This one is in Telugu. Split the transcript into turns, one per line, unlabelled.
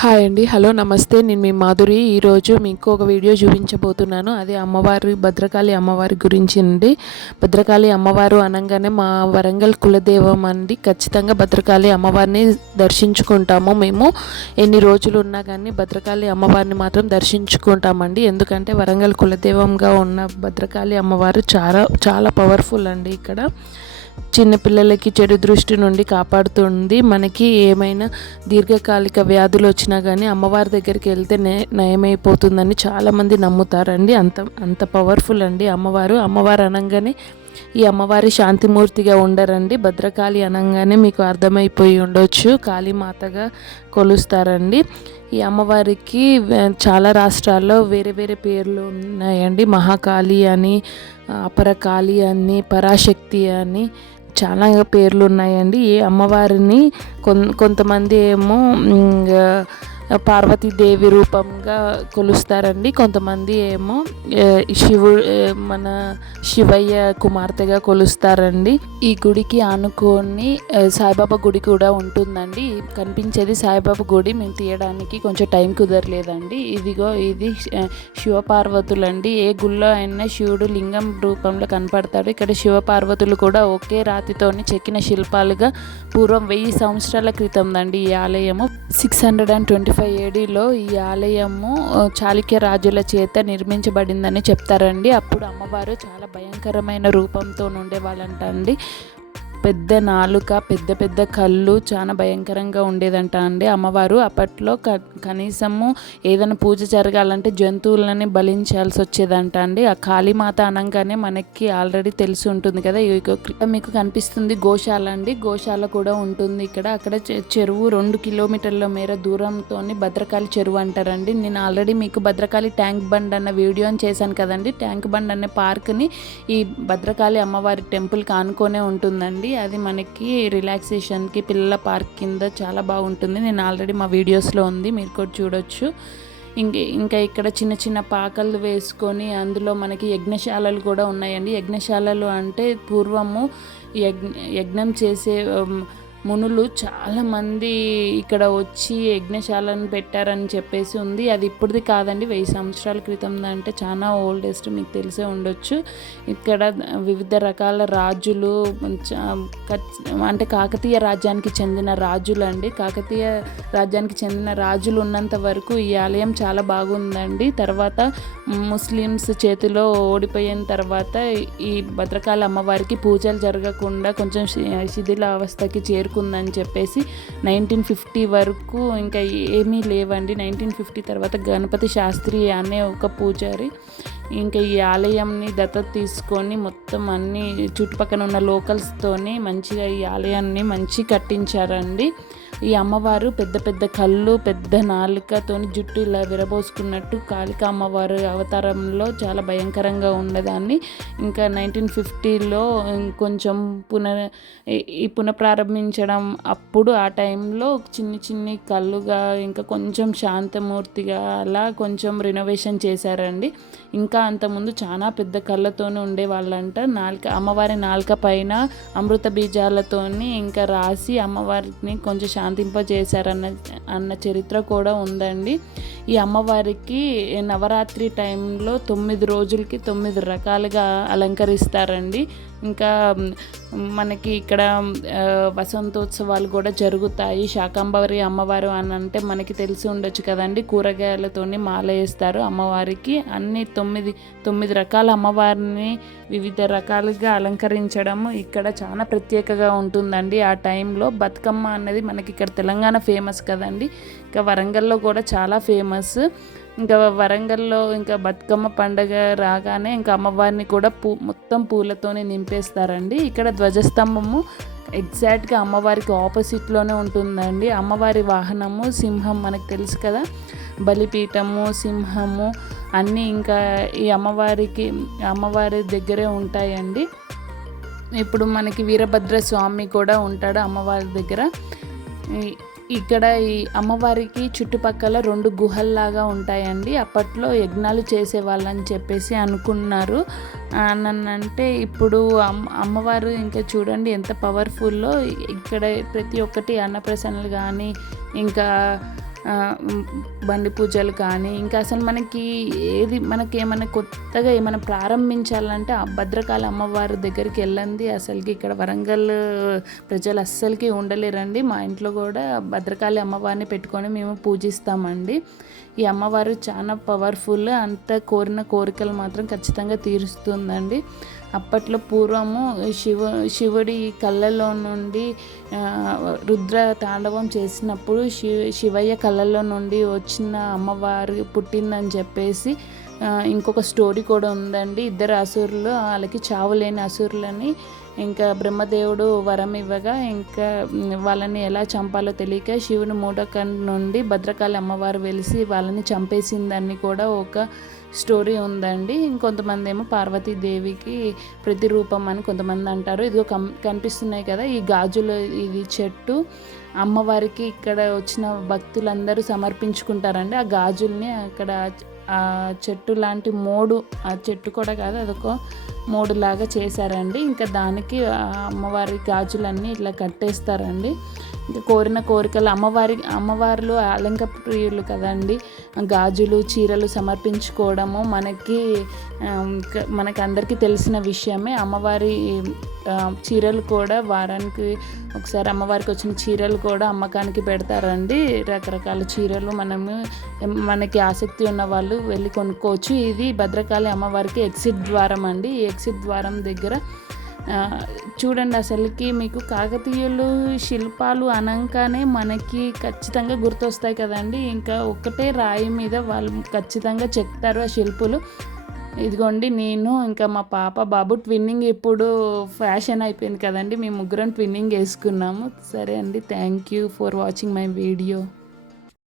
హాయ్ అండి. హలో నమస్తే. నేను మీ మాధురి. ఈరోజు మీకు ఒక వీడియో చూపించబోతున్నాను. అది అమ్మవారి భద్రకాళి అమ్మవారి గురించి అండి. భద్రకాళి అమ్మవారు అనగానే మా వరంగల్ కులదేవం అండి. ఖచ్చితంగా భద్రకాళి అమ్మవారిని దర్శించుకుంటాము మేము. ఎన్ని రోజులు ఉన్నా కానీ భద్రకాళి అమ్మవారిని మాత్రం దర్శించుకుంటామండి. ఎందుకంటే వరంగల్ కులదేవంగా ఉన్న భద్రకాళి అమ్మవారు చాలా చాలా పవర్ఫుల్ అండి ఇక్కడ. చిన్నపిల్లలకి చెడు దృష్టి నుండి కాపాడుతుంది. మనకి ఏమైనా దీర్ఘకాలిక వ్యాధులు వచ్చినా కానీ అమ్మవారి దగ్గరికి వెళ్తే నయమైపోతుందని చాలామంది నమ్ముతారండి. అంత అంత పవర్ఫుల్ అండి అమ్మవారు. అమ్మవారు అనగానే ఈ అమ్మవారి శాంతిమూర్తిగా ఉండరండి. భద్రకాళి అనగానే మీకు అర్థమైపోయి ఉండొచ్చు. కాళీమాతగా కొలుస్తారండి. ఈ అమ్మవారికి చాలా రాష్ట్రాల్లో వేరే వేరే పేర్లు ఉన్నాయండి. మహాకాళి అని అపరకాళి అని పరాశక్తి అని చాలా పేర్లు ఉన్నాయండి. ఈ అమ్మవారిని కొంతమంది ఏమో పార్వతీదేవి రూపంగా కొలుస్తారండి. కొంతమంది ఏమో శివుడు మన శివయ్య కుమార్తెగా కొలుస్తారండి. ఈ గుడికి ఆనుకొని సాయిబాబా గుడి కూడా ఉంటుందండి. కనిపించేది సాయిబాబా గుడి. మేము తీయడానికి కొంచెం టైం కుదరలేదండి. ఇదిగో ఇది శివపార్వతులండి. ఏ గుళ్ళో అయినా శివుడు లింగం రూపంలో కనపడతాడు. ఇక్కడ శివపార్వతులు కూడా ఒకే రాతితోని చెక్కిన శిల్పాలుగా పూర్వం వెయ్యి సంవత్సరాల క్రితం అండి ఈ ఆలయము. సిక్స్ హండ్రెడ్ అండ్ ట్వంటీ నలభై ఏడులో ఈ ఆలయము చాళుక్య రాజుల చేత నిర్మించబడిందని చెప్తారండి. అప్పుడు అమ్మవారు చాలా భయంకరమైన రూపంతో ఉండేవాళ్ళంటండి పెద్ద నాలుక పెద్ద పెద్ద కళ్ళు చాలా భయంకరంగా ఉండేదంట అండి. అమ్మవారు అప్పట్లో క కనీసము ఏదైనా పూజ జరగాలంటే జంతువులని బలించాల్సి వచ్చేదంట అండి. ఆ కాళీమాత అనగానే మనకి ఆల్రెడీ తెలిసి ఉంటుంది కదా మీకు కనిపిస్తుంది గోశాల అండి. గోశాల కూడా ఉంటుంది ఇక్కడ. అక్కడ చెరువు రెండు కిలోమీటర్ల మేర దూరంతో భద్రకాళి చెరువు అంటారండి. నేను ఆల్రెడీ మీకు భద్రకాళి ట్యాంక్ బండ్ అన్న వీడియోని చేశాను కదండి. ట్యాంక్ బండ్ అనే పార్క్ని ఈ భద్రకాళి అమ్మవారి టెంపుల్కి ఆనుకొనే ఉంటుందండి. ఉంటుంది అది మనకి రిలాక్సేషన్కి పిల్లల పార్క్ కింద చాలా బాగుంటుంది. నేను ఆల్రెడీ మా వీడియోస్లో ఉంది మీరు కూడా చూడొచ్చు. ఇంక ఇంకా ఇక్కడ చిన్న చిన్న పాకలు వేసుకొని అందులో మనకి యజ్ఞశాలలు కూడా ఉన్నాయండి. యజ్ఞశాలలు అంటే పూర్వము యజ్ఞ యజ్ఞం చేసే మునులు చాలామంది ఇక్కడ వచ్చి యజ్ఞశాలను పెట్టారని చెప్పేసి ఉంది. అది ఇప్పుడుది కాదండి. వెయ్యి సంవత్సరాల క్రితం అంటే చాలా ఓల్డెస్ట్ మీకు తెలిసే ఉండొచ్చు. ఇక్కడ వివిధ రకాల రాజులు అంటే కాకతీయ రాజ్యానికి చెందిన రాజులు అండి కాకతీయ రాజ్యానికి చెందిన రాజులు ఉన్నంత వరకు ఈ ఆలయం చాలా బాగుందండి. తర్వాత ముస్లిమ్స్ చేతిలో ఓడిపోయిన తర్వాత ఈ భద్రకాళ అమ్మవారికి పూజలు జరగకుండా కొంచెం శిథిల అవస్థకి చేరు చేరుకుందని చెప్పేసి నైన్టీన్ ఫిఫ్టీ వరకు ఇంకా ఏమీ లేవండి. నైన్టీన్ ఫిఫ్టీ తర్వాత గణపతి శాస్త్రి అనే ఒక పూజారి ఇంకా ఈ ఆలయంని దత్తత తీసుకొని మొత్తం అన్ని చుట్టుపక్కల ఉన్న లోకల్స్తోని మంచిగా ఈ ఆలయాన్ని మంచి కట్టించారండి. ఈ అమ్మవారు పెద్ద పెద్ద కళ్ళు పెద్ద నాలుకతోని జుట్టు ఇలా విరబోసుకున్నట్టు కాళిక అమ్మవారు అవతారంలో చాలా భయంకరంగా ఉండేదాన్ని. ఇంకా నైన్టీన్ ఫిఫ్టీలో కొంచెం పునః ఈ పునఃప్రారంభించడం అప్పుడు ఆ టైంలో చిన్ని చిన్ని కళ్ళుగా ఇంకా కొంచెం శాంతమూర్తిగా అలా కొంచెం రినోవేషన్ చేశారండి. ఇంకా అంతకుముందు చాలా పెద్ద కళ్ళతోనే ఉండేవాళ్ళంట. నాలుక అమ్మవారి నాలుక పైన అమృత బీజాలతోని ఇంకా రాసి అమ్మవారిని కొంచెం శాంతింపజేశారన్న అన్న చరిత్ర కూడా ఉందండి. ఈ అమ్మవారికి నవరాత్రి టైంలో తొమ్మిది రోజులకి తొమ్మిది రకాలుగా అలంకరిస్తారండి. ఇంకా మనకి ఇక్కడ వసంతోత్సవాలు కూడా జరుగుతాయి. శాకంబరి అమ్మవారు అని అంటే మనకి తెలిసి ఉండొచ్చు కదండి. కూరగాయలతోని మాల వేస్తారు అమ్మవారికి. అన్ని తొమ్మిది తొమ్మిది రకాల అమ్మవారిని వివిధ రకాలుగా అలంకరించడం ఇక్కడ చాలా ప్రత్యేకగా ఉంటుందండి. ఆ టైంలో బతుకమ్మ అనేది మనకి ఇక్కడ తెలంగాణ ఫేమస్ కదండి. ఇంకా వరంగల్లో కూడా చాలా ఫేమస్. ఇంకా వరంగల్లో ఇంకా బతుకమ్మ పండగ రాగానే ఇంకా అమ్మవారిని కూడా పూ మొత్తం పూలతోనే నింపేస్తారండి. ఇక్కడ ధ్వజస్తంభము ఎగ్జాక్ట్గా అమ్మవారికి ఆపోజిట్లోనే ఉంటుందండి. అమ్మవారి వాహనము సింహం మనకు తెలుసు కదా. బలిపీఠము సింహము అన్నీ ఇంకా ఈ అమ్మవారికి అమ్మవారి దగ్గరే ఉంటాయండి. ఇప్పుడు మనకి వీరభద్ర స్వామి కూడా ఉంటాడు అమ్మవారి దగ్గర. ఇక్కడ ఈ అమ్మవారికి చుట్టుపక్కల రెండు గుహల్లాగా ఉంటాయండి. అప్పట్లో యజ్ఞాలు చేసేవాళ్ళని చెప్పేసి అనుకున్నారు. అంటే ఇప్పుడు అమ్మ అమ్మవారు ఇంకా చూడండి ఎంత పవర్ఫుల్లో ఇక్కడ ప్రతి ఒక్కటి అన్నప్రసన్నలు కానీ ఇంకా బండి పూజలు కానీ ఇంకా అసలు మనకి ఏది మనకి ఏమైనా కొత్తగా ఏమైనా ప్రారంభించాలంటే ఆ భద్రకాళి అమ్మవారి దగ్గరికి వెళ్ళండి. అసలుకి ఇక్కడ వరంగల్ ప్రజలు అస్సలకి ఉండలేరండి. మా ఇంట్లో కూడా భద్రకాళి అమ్మవారిని పెట్టుకొని మేము పూజిస్తామండి. ఈ అమ్మవారు చాలా పవర్ఫుల్ అంత కోరిన కోరికలు మాత్రం ఖచ్చితంగా తీరుస్తుందండి. అప్పట్లో పూర్వము శివ శివుడి కళ్ళలో నుండి రుద్ర తాండవం చేసినప్పుడు శివ శివయ్య కళ్ళలో నుండి వచ్చిన అమ్మవారు పుట్టిందని చెప్పేసి ఇంకొక స్టోరీ కూడా ఉందండి. ఇద్దరు అసురులు వాళ్ళకి చావు లేని అసురులని ఇంకా బ్రహ్మదేవుడు వరం ఇవ్వగా ఇంకా వాళ్ళని ఎలా చంపాలో తెలియక శివుని మూడో నుండి భద్రకాళి అమ్మవారు వెలిసి వాళ్ళని చంపేసిందని కూడా ఒక స్టోరీ ఉందండి. ఇంకొంతమంది ఏమో పార్వతీదేవికి ప్రతిరూపం అని కొంతమంది అంటారు. ఇదిగో కం కనిపిస్తున్నాయి కదా ఈ గాజులు ఇది చెట్టు. అమ్మవారికి ఇక్కడ వచ్చిన భక్తులందరూ సమర్పించుకుంటారండి. ఆ గాజుల్ని అక్కడ ఆ చెట్టు లాంటి మోడు ఆ చెట్టు కూడా కాదు అదొక మూడు లాగా చేశారండి. ఇంకా దానికి ఆ అమ్మవారి గాజులన్నీ ఇట్లా కట్టేస్తారండి. కోరిన కోరికలు అమ్మవారి అమ్మవార్లు అలంక ప్రియులు కదండి. గాజులు చీరలు సమర్పించుకోవడము మనకి మనకు అందరికీ తెలిసిన విషయమే. అమ్మవారి చీరలు కూడా వారానికి ఒకసారి అమ్మవారికి వచ్చిన చీరలు కూడా అమ్మకానికి పెడతారండి. రకరకాల చీరలు మనము మనకి ఆసక్తి ఉన్న వాళ్ళు వెళ్ళి కొనుక్కోవచ్చు. ఇది భద్రకాళి అమ్మవారికి ఎగ్జిట్ ద్వారం అండి. ఈ ఎగ్జిట్ ద్వారం దగ్గర చూడండి అసలుకి మీకు కాకతీయులు శిల్పాలు అనంగానే మనకి ఖచ్చితంగా గుర్తొస్తాయి కదండి. ఇంకా ఒకటే రాయి మీద వాళ్ళు ఖచ్చితంగా చెప్తారు ఆ శిల్పులు. ఇదిగోండి నేను ఇంకా మా పాప బాబు ట్విన్నింగ్ ఇప్పుడు ఫ్యాషన్ అయిపోయింది కదండి. మేము ముగ్గురం ట్విన్నింగ్ వేసుకున్నాము. సరే అండి thank you for watching my video.